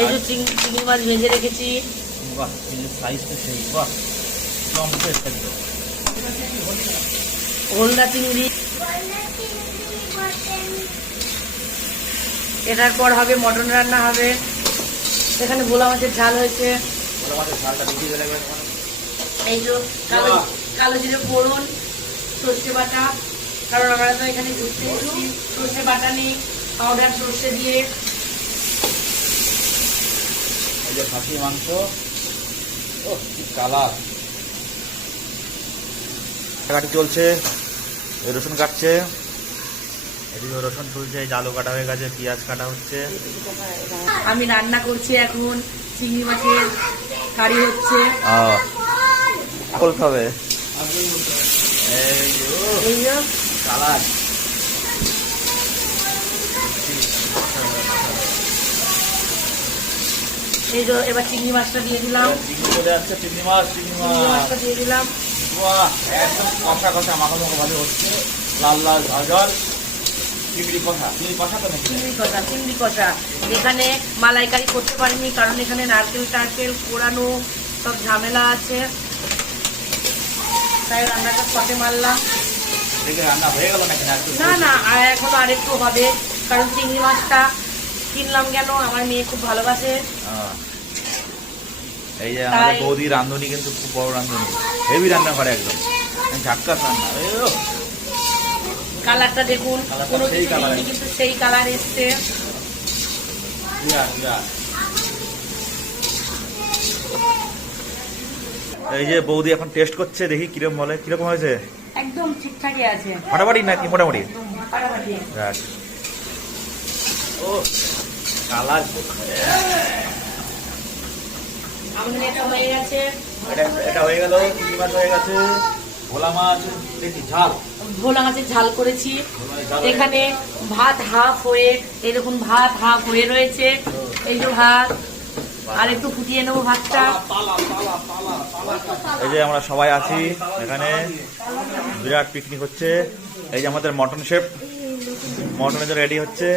এই যে চিংড়ি মাছ ভেজে রেখেছি। বাহ, সাইজটা সেই, বাহ গোলদা চিংড়ি। এটার পর হবে মটন রান্না হবে। এখানে ভোলা মাছের ঝাল হয়েছে। এই যে কালো জিরে ফোড়ন, সর্ষে বাটা, কারণ আমরা তো এখানে ঘুরতে এসেছি, সর্ষে বাটা নেই, পাউডার সর্ষে দিয়ে। এই যে খাসি মাংস, ও কি কালার। কাটাকাটি চলছে, রসুন কাটছে, এদিকে রসুন তুলছে, এই যে আলু কাটা হয়ে গেছে, পেঁয়াজ কাটা হচ্ছে। আমি রান্না করছি এখন, চিংড়ি মাছের কারি হচ্ছে। বলতে হবে এই যে কালার। এই যে এবার চিংড়ি মাছটা দিয়ে দিলাম। চলে যাচ্ছে চিংড়ি মাছটা দিয়ে দিলাম। একদম কষা কষা মাখা মাখা ভালো হচ্ছে, লাল লাল ঝাল চিংড়ি কষা। চিংড়ি কষা এখানে মালাইকারি করতে পারিনি, কারণ এখানে নারকেল টারকেল পোড়ানো সব ঝামেলা আছে, তাই রান্নাটা শটে মারলাম। রান্না হয়ে গেল নাকি? না, এখন আরেকটু হবে, কারণ চিংড়ি মাছটা কিনলাম কেন, আমার মেয়ে খুব ভালোবাসে। এই যে আমাদের বৌদি রাঁধুনি কিন্তু খুব বড় রাঁধুনি, হেভি রান্না করে, একদম ঝাক্কাস রান্না। কালারটা দেখুন, কোনো কিন্তু সেই কালার এসছে। এই যে বৌদি এখন টেস্ট করছে, দেখি কিরকম বলে, কিরকম হয়েছে। একদম ঠিকঠাকই আছে, মোটামুটি নাকি? মোটামুটি ও কালার এটা হয়ে গেছে। এটা হয়ে গেল, চিংড়ি মাছ হয়ে গেছে, ভোলা মাছ দেখি ঝাল, ভোলা মাছের ঝাল করেছি। এখানে ভাত হাফ হয়ে, এরকম ভাত হাফ হয়ে রয়েছে। এই যে ভাত, আর একটু ফুটিয়ে নেবো ভাতটা। এই যে আমরা সবাই আছি এখানে, বিরাট পিকনিক হচ্ছে। এই যে আমাদের মটন শেফ, মটনের জন্য রেডি হচ্ছে।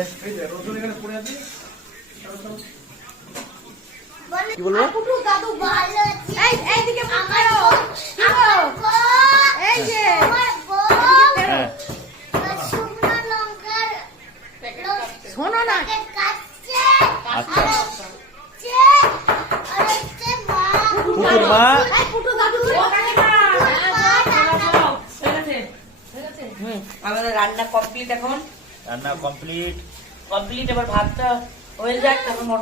কি বলবো? শোনো না, আচ্ছা পুতুল মা, আমাদের রান্না কমপ্লিট। এখন রান্না কমপ্লিট। এবার ভাতটা হয়ে যাক, তারপর মটন